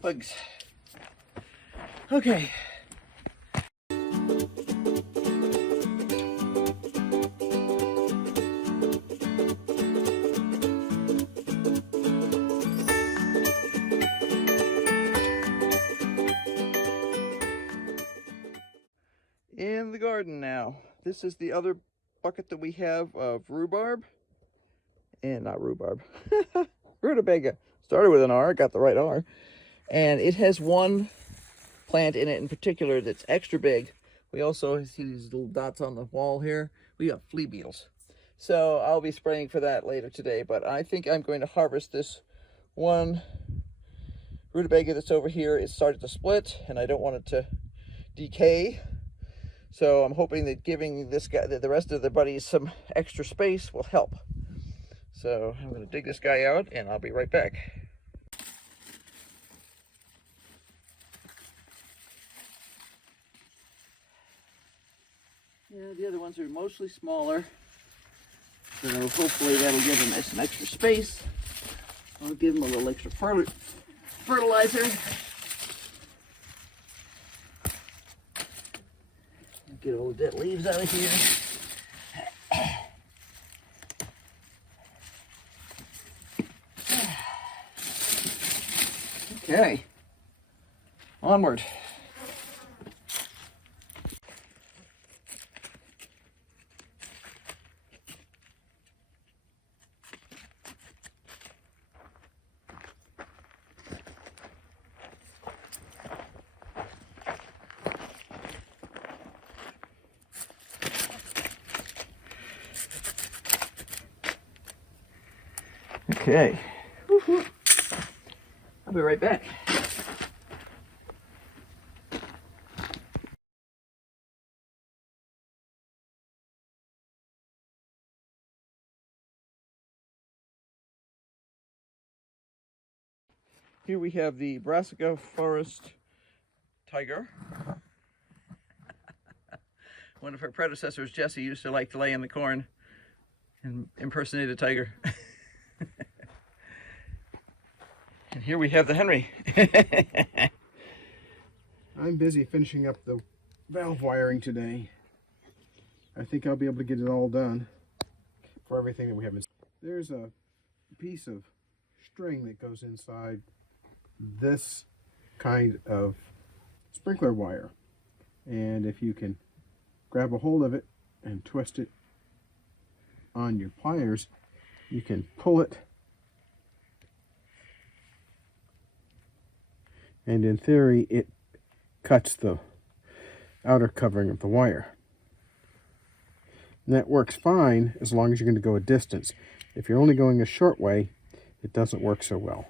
Bugs. Okay. In the garden now. This is the other bucket that we have of rhubarb. And not rhubarb. Rutabaga. Started with an R, got the right R. And it has one plant in it in particular that's extra big. We also see these little dots on the wall here. We got flea beetles. So I'll be spraying for that later today. But I think I'm going to harvest this one rutabaga that's over here. It started to split and I don't want it to decay. So I'm hoping that giving this guy, the rest of the buddies, some extra space will help. So I'm going to dig this guy out and I'll be right back. Yeah, the other ones are mostly smaller. So hopefully that'll give them some extra space. I'll give them a little extra fertilizer. Get all the dead leaves out of here. Okay, onward. Okay, I'll be right back. Here we have the brassica forest tiger. One of her predecessors, Jessie, used to like to lay in the corn and impersonate a tiger. And here we have the Henry. I'm busy finishing up the valve wiring today. I think I'll be able to get it all done for everything that we have. There's a piece of string that goes inside this kind of sprinkler wire. And if you can grab a hold of it and twist it on your pliers, you can pull it. And in theory, it cuts the outer covering of the wire. And that works fine as long as you're going to go a distance. If you're only going a short way, it doesn't work so well.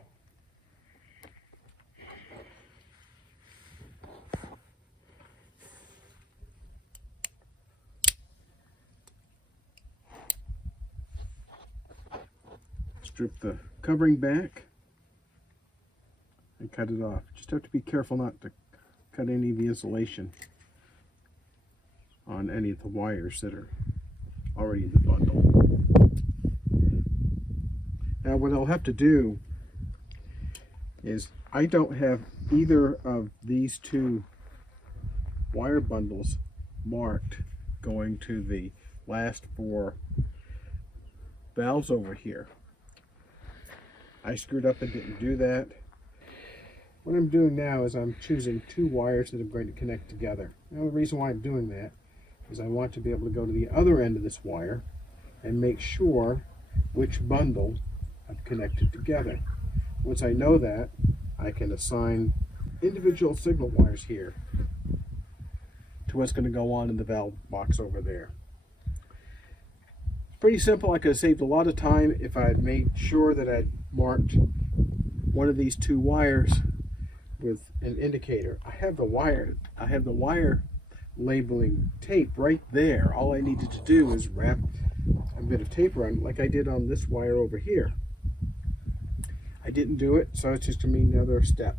Strip the covering back and cut it off. Just have to be careful not to cut any of the insulation on any of the wires that are already in the bundle. Now what I'll have to do is, I don't have either of these two wire bundles marked going to the last 4 valves over here. I screwed up and didn't do that. What I'm doing now is I'm choosing 2 wires that I'm going to connect together. Now the reason why I'm doing that is I want to be able to go to the other end of this wire and make sure which bundle I've connected together. Once I know that, I can assign individual signal wires here to what's going to go on in the valve box over there. It's pretty simple. I could have saved a lot of time if I had made sure that I'd marked one of these 2 wires with an indicator. I have the wire labeling tape right there. All I needed to do is wrap a bit of tape around it like I did on this wire over here. I didn't do it, so it's just another step.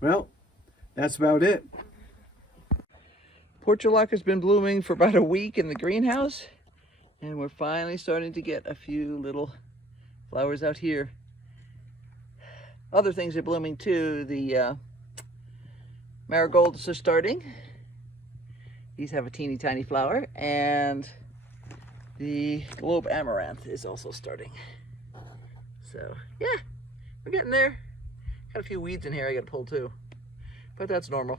Well, that's about it. Portulaca has been blooming for about a week in the greenhouse, And we're finally starting to get a few little flowers out here. Other things are blooming too. The marigolds are starting. These have a teeny tiny flower, and the globe amaranth is also starting. So yeah, we're getting there. Got a few weeds in here I gotta pull too, but that's normal.